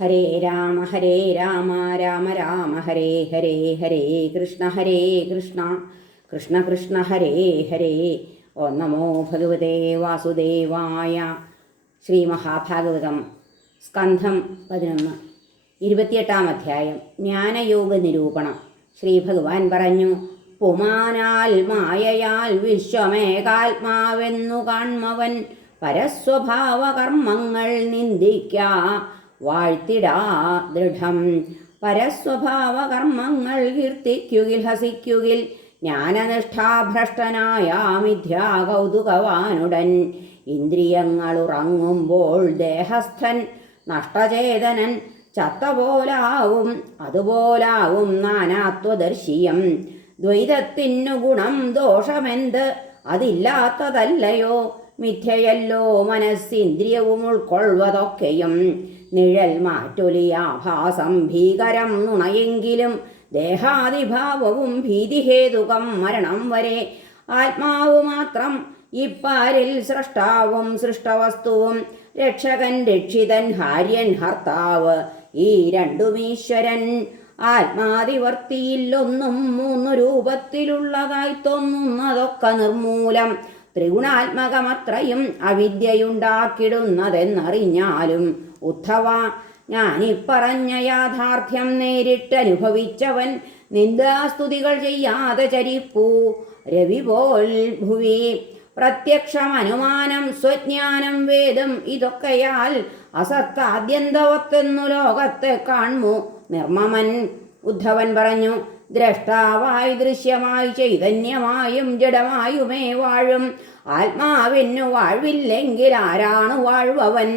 ഹരേ രാമ രാമ രാമ ഹരേ ഹരേ ഹരേ കൃഷ്ണ കൃഷ്ണ കൃഷ്ണ ഹരേ ഹരേ. ഓം നമോ ഭഗവതേ വാസുദേവായ. ശ്രീ മഹാഭാഗവതം സ്കന്ധം 11 28-ാം അധ്യായം. ജ്ഞാനയോഗ നിരൂപണം. ശ്രീ ഭഗവാൻ പറഞ്ഞു: പുമാനാൽ മായയാൽ വിശ്വമേകാത്മാവെന്നു കാൺമവൻ പരസ്വഭാവ കർമ്മങ്ങൾ നിന്ദിക്കാ വാഴ്ത്തിടാ ദൃഢം. പരസ്വഭാവ കർമ്മങ്ങൾ കീർത്തിക്കുകിൽ ഹസിക്കുകിൽ ജ്ഞാനനിഷ്ഠാഭ്രഷ്ടനായ മിഥ്യാ കൗതുകവാനുടൻ. ഇന്ദ്രിയങ്ങളുറങ്ങുമ്പോൾ ദേഹസ്ഥൻ നഷ്ടചേതനൻ ചത്തപോലാവും. അതുപോലാവും നാനാത്വദർശിയം. ദ്വൈതത്തിനു ഗുണം ദോഷമെന്ത്? അതില്ലാത്തതല്ലയോ? മിഥ്യയല്ലോ മനസ്സിന്ദ്രിയവും ഉൾക്കൊള്ളുവതൊക്കെയും. നിഴൽ മാറ്റൊലിയാഭാസം ഭീകരം നുണയെങ്കിലും ദേഹാദിഭാവവും ഭീതിഹേതുകം മരണം വരെ. ആത്മാവ് മാത്രം ഇപ്പാരിൽ സ്രഷ്ടാവും സൃഷ്ടവസ്തുവും. രക്ഷകൻ രക്ഷിതൻ ഹാര്യൻ ഹർത്താവ് ഈ രണ്ടുമീശ്വരൻ. ആത്മാതിവർത്തിയില്ലൊന്നും 3 രൂപത്തിലുള്ളതായി തോന്നുന്നതൊക്കെ നിർമൂലം. ത്രിഗുണാത്മകമത്രയും അവിദ്യയുണ്ടാക്കിടുന്നതെന്നറിഞ്ഞാലും ഉദ്ധവ, ഞാനിപ്പറഞ്ഞ യാഥാർത്ഥ്യം നേരിട്ടനുഭവിച്ചവൻ നിന്ദാസ്തുതികൾ ചെയ്യാതെ ചരിപ്പൂ. രവി പോൽ ഭുവി പ്രത്യക്ഷമനുമാനം സ്വജ്ഞാനം വേദം ഇതൊക്കെയാൽ അസത്താദ്യന്തവത്തെന്നു ലോകത്തെ കാൺമു നിർമ്മമൻ. ഉദ്ധവൻ പറഞ്ഞു: ദ്രഷ്ടാവായി ദൃശ്യമായി ചൈതന്യമായും ജഡമായുമേ വാഴും ആത്മാവിനു വാഴ്വില്ലെങ്കിൽ ആരാണ് വാഴ്വവൻ?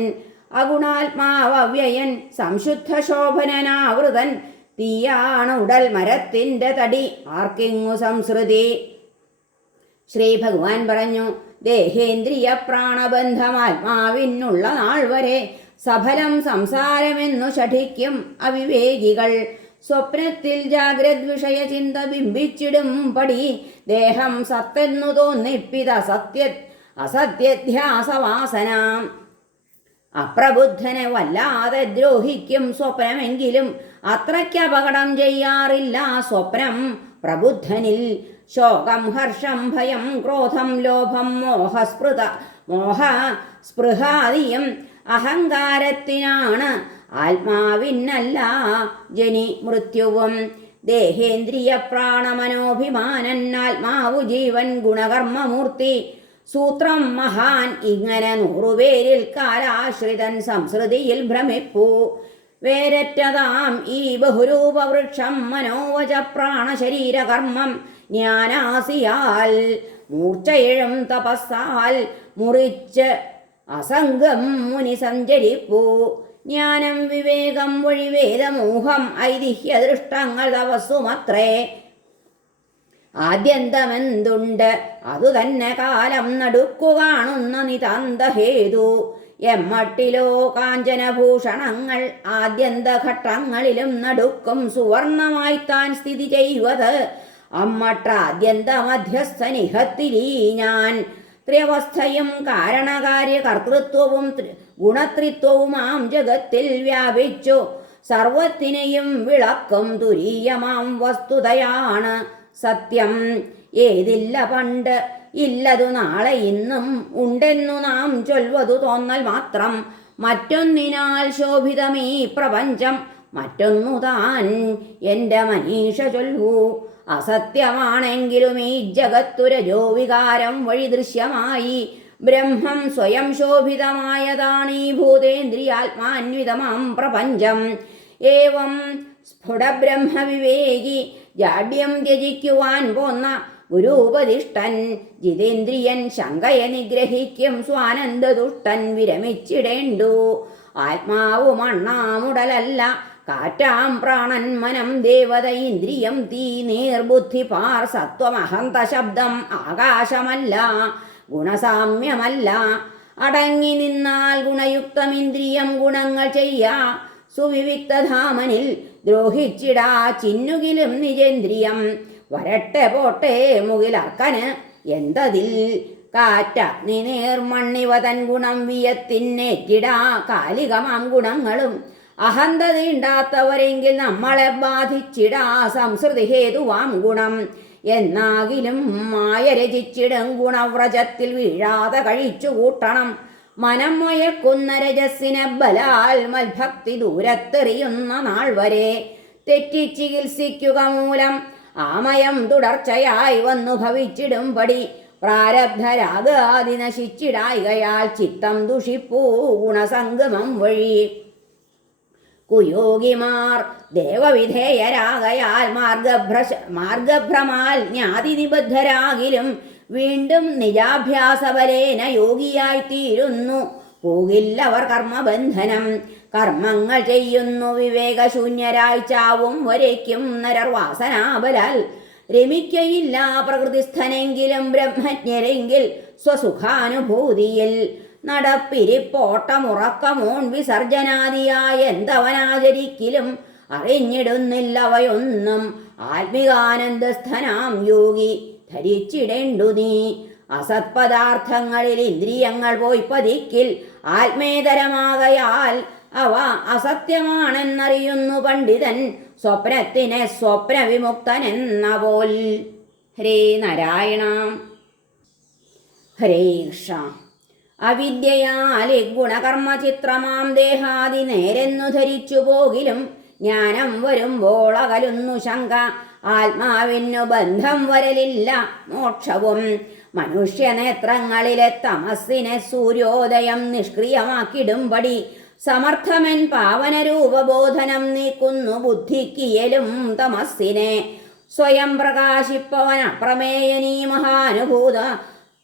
അഗുണാത്മാവ്യയൻ സംശുദ്ധ ശോഭനനാവൃതൻ. തീയാണ് ഉടൽ മരത്തിൻ്റെ തടി, ആർക്കിങ്ങു സംസൃതി. ശ്രീ ഭഗവാൻ പറഞ്ഞു: ദേഹേന്ദ്രിയ പ്രാണബന്ധം ആത്മാവിനുള്ള നാൾ വരെ സഫലം സംസാരമെന്നു ശഠിക്കും അവിവേകികൾ. സ്വപ്നത്തിൽ ജാഗ്രത് വിഷയ ചിന്ത ബിംബിച്ചിടും പടി. ദേഹം സത്തെന്നു തോന്നിപ്പിത അസത്യധ്യാസവാസന. അപ്രബുദ്ധനെ വല്ലാതെ ദ്രോഹിക്കും സ്വപ്നമെങ്കിലും അത്രയ്ക്ക് അപകടം ചെയ്യാറില്ല സ്വപ്നം പ്രബുദ്ധനിൽ. ശോകം ഹർഷം ഭയം ക്രോധം ലോഭം മോഹസ്പൃഹാദിയും അഹങ്കാരത്തിനാണ്. ആത്മാവിനല്ല ജനി മൃത്യുവും. ദേഹേന്ദ്രിയ പ്രാണമനോഭിമാനൻ ആത്മാവു ജീവൻ ഗുണകർമ്മമൂർത്തി. സൂത്രം മഹാൻ ഇങ്ങനെ 100 പേരിൽ കാലാശ്രിതൻ സംസൃതിയിൽ ഭ്രമിപ്പൂ. വേരറ്റതാം ഈ ബഹുരൂപവൃക്ഷം മനോവച പ്രാണശരീരകർമ്മം ജ്ഞാനാസിയാൽ മൂർച്ചയിഴും തപസ്സാൽ മുറിച്ച് അസംഗം മുനി സഞ്ചരിപ്പൂ. ജ്ഞാനം വിവേകം വഴി വേദമോഹം ഐതിഹ്യദൃഷ്ടങ്ങൾ തപസ്സുമത്രേ. ആദ്യന്തമെന്തുണ്ട്? അതുതന്നെ കാലം നടുക്കു കാണുന്ന നിതാന്തഹേതു. എമ്മട്ടിലോ കാഞ്ചനഭൂഷണങ്ങൾ ആദ്യന്തഘട്ടങ്ങളിലും നടുക്കും സുവർണമായി താൻ സ്ഥിതി ചെയ്വത്. അമ്മട്ടാദ്യന്തമധ്യസ്ഥനിഹത്തിലീ ഞാൻ. ത്രിയവസ്ഥയും കാരണകാര്യകർത്തൃത്വവും ഗുണത്രിത്വവുമാം ജഗത്തിൽ വ്യാപിച്ചു സർവത്തിനെയും വിളക്കും തുരീയമാം വസ്തുതയാണ് സത്യം. ഏതില്ല പണ്ട് ഇല്ലതു നാളെ ഇന്നും ഉണ്ടെന്നു നാം ചൊൽവതു തോന്നൽ മാത്രം. മറ്റൊന്നിനാൽ ശോഭിതമീ പ്രപഞ്ചം മറ്റൊന്നു താൻ എൻ്റെ മനീഷ ചൊല്ലൂ. അസത്യമാണെങ്കിലും ഈ ജഗത്തുരജോ വികാരം വഴി ദൃശ്യമായി ബ്രഹ്മം സ്വയം ശോഭിതമായതാണീ ഭൂതേന്ദ്രിയാത്മാന്വിതമാം പ്രപഞ്ചം. ഏവം സ്ഫുടബ്രഹ്മവിവേകി ജാഡ്യം ത്യജിക്കുവാൻ പോന്ന ഗുരുപദിഷ്ടൻ ജിതേന്ദ്രിയൻ ശങ്കയെ നിഗ്രഹിക്കും സ്വാനന്ദതുഷ്ടൻ വിരമിച്ചിടേണ്ടു. ആത്മാവു മണ്ണാമുടലല്ല, കാറ്റാം പ്രാണൻ മനം ദേവത ഇന്ദ്രിയം തീ നീർബുദ്ധി പാർ സത്വമഹന്ത ശബ്ദം ആകാശമല്ല ഗുണസാമ്യമല്ല. അടങ്ങി നിന്നാൽ ഗുണയുക്തമിന്ദ്രിയം ഗുണങ്ങൾ ചെയ്യാ. സുവിവിക്തധാമനിൽ ദ്രോഹിച്ചിടാ ചിന്നുകിലും നിജേന്ദ്രിയം. വരട്ടെ പോട്ടെ മുകിലർക്കന് എന്തതിൽ. കാറ്റഗ്നി നേർമണ്ണിവതൻ ഗുണം വിയത്തിന്നേറ്റിടാ കാലികമാം ഗുണങ്ങളും. അഹന്ത തീണ്ടാത്തവരെങ്കിൽ നമ്മളെ ബാധിച്ചിടാ സംസൃതി ഹേതുവാം ഗുണം. എന്നാകിലും മായ രചിച്ചിടും ഗുണവ്രജത്തിൽ വീഴാതെ കഴിച്ചു കൂട്ടണം. മനം മയക്കുന്ന രജസ്സിനെ ബലാൽ മൽഭക്തി ദൂരത്തെറിയുന്ന നാൾ വരെ തെറ്റി ചികിത്സിക്കുക മൂലം ആമയം തുടർച്ചയായി വന്നു ഭവിച്ചിടുംപടി പ്രാരബ്ധരാഗാതി നശിച്ചിടായികയാൽ ചിത്തം ദുഷിപ്പൂ ഗുണസംഗമം വഴി. കുയോഗിമാർ ദേവവിധേയരാകയാൽ മാർഗഭ്രമാൽ ജ്ഞാതി നിബദ്ധരാകിലും വീണ്ടും നിജാഭ്യാസബലേന യോഗിയായിത്തീരുന്നു. പോകില്ലവർ കർമ്മബന്ധനം. കർമ്മങ്ങൾ ചെയ്യുന്നു വിവേകശൂന്യരായി ചാവും വരയ്ക്കും നരർ വാസനാബലാൽ. രമിക്കയില്ല പ്രകൃതിസ്ഥനെങ്കിലും ബ്രഹ്മജ്ഞരെങ്കിൽ സ്വസുഖാനുഭൂതിയിൽ. നടപ്പിരിപ്പോട്ടമുറക്കമോൺ വിസർജനാദിയായ എന്തവനാചരിക്കിലും അറിഞ്ഞിടുന്നില്ലവയൊന്നും. ആത്മികാനന്ദസ്ഥനാം യോഗി ധരിച്ചിടേണ്ടു നീ. അസത്പദാർത്ഥങ്ങളിൽ ഇന്ദ്രിയങ്ങൾ പോയി പതിക്കിൽ ആത്മേതരമാകയാൽ അവ അസത്യമാണെന്നറിയുന്നു പണ്ഡിതൻ. സ്വപ്നത്തിനെ സ്വപ്നവിമുക്തനെന്ന പോൽ. ഹരേ നാരായണ. ഹരേ കൃഷ്ണ. അവിദ്യയാലി ഗുണകർമ്മചിത്രമാം ദേഹാദി നേരെന്നു ധരിച്ചു പോകിലും ജ്ഞാനം വരുമ്പോൾ അകലുന്നു ശങ്ക. ആത്മാവിനു ബന്ധം വരലില്ല മോക്ഷവും. മനുഷ്യനേത്രങ്ങളിലെ തമസ്സിനെ സൂര്യോദയം നിഷ്ക്രിയമാക്കിടുംപടി സമർത്ഥമൻ പാവനരൂപബോധനം നീക്കുന്നു ബുദ്ധിക്കിയലും തമസ്സിനെ. സ്വയം പ്രകാശിപ്പവൻ അപ്രമേയനീ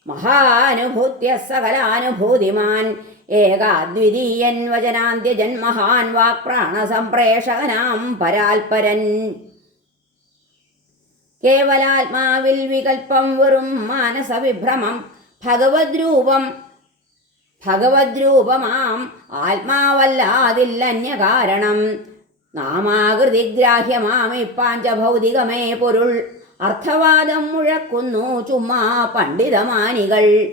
മഹാനുഭൂത്യ സകലാനുഭൂതിമാൻ. ഏകാദ്വിതീയൻ വചനാന്ത്യജൻ മഹാൻ വാക്പ്രാണസംപ്രേഷകനാം പരാൽപരൻ. കേവലാത്മാവിൽ വികൽപ്പം വെറും മാനസവിഭ്രമം. ഭഗവദ്രൂപമാം ആത്മാവല്ലാതില്ലന്യകാരണം. നാമാകൃതിഗ്രാഹ്യമാമി പാഞ്ചഭൗതികമേ പൊരുൾ. അർത്ഥവാദം മുഴക്കുന്നു ചുമ്മാ പണ്ഡിതമാനികൾ.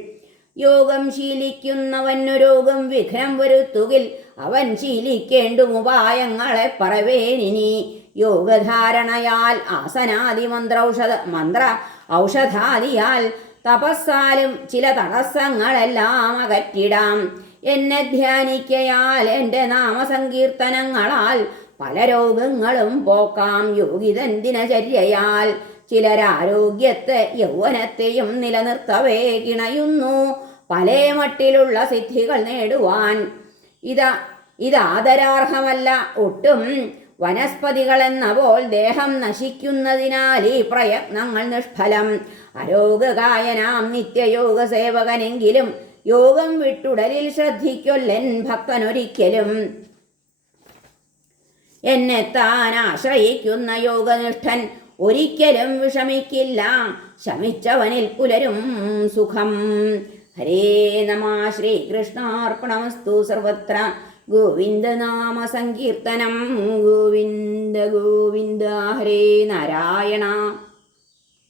യോഗം ശീലിക്കുന്നവനു രോഗം വിഘ്നം വരുത്തുകിൽ അവൻ ശീലിക്കേണ്ടുമുപായങ്ങളെ പറവേനിനി. യോഗധാരണയാൽ ആസനാദി മന്ത്ര ഔഷധാദിയാൽ തപസ്സാലും ചില തടസ്സങ്ങളെല്ലാം അകറ്റിടാം. എന്നെ ധ്യാനിക്കയാൽ എൻ്റെ നാമസങ്കീർത്തനങ്ങളാൽ പല രോഗങ്ങളും പോക്കാം. യോഗിതൻ ദിനചര്യയാൽ ചിലരാരോഗ്യത്തെ യൗവനത്തെയും നിലനിർത്തവേ കിണയുന്നു പലേ മട്ടിലുള്ള സിദ്ധികൾ നേടുവാൻ. ഇതാദരാർഹമല്ല ഒട്ടും. വനസ്പതികളെന്ന പോൽ ദേഹം നശിക്കുന്നതിനാൽ ഈ പ്രയത്നങ്ങൾ നിഷ്ഫലം. അരോഗകായനാം നിത്യയോഗ സേവകനെങ്കിലും യോഗം വിട്ടുടലിൽ ശ്രദ്ധിക്കൊല്ലൻ ഭക്തനൊരിക്കലും. എന്നെ താൻ ആശ്രയിക്കുന്ന യോഗനിഷ്ഠൻ ഒരിക്കലും വിഷമിക്കില്ല. ശമിച്ചവനിൽ പുലരും സുഖം. ഹരേ നമ. ശ്രീകൃഷ്ണാർപ്പണമസ്തു. സർവത്ര ഗോവിന്ദനാമ സങ്കീർത്തനം. ഗോവിന്ദ ഗോവിന്ദ. ഹരേ നാരായണ.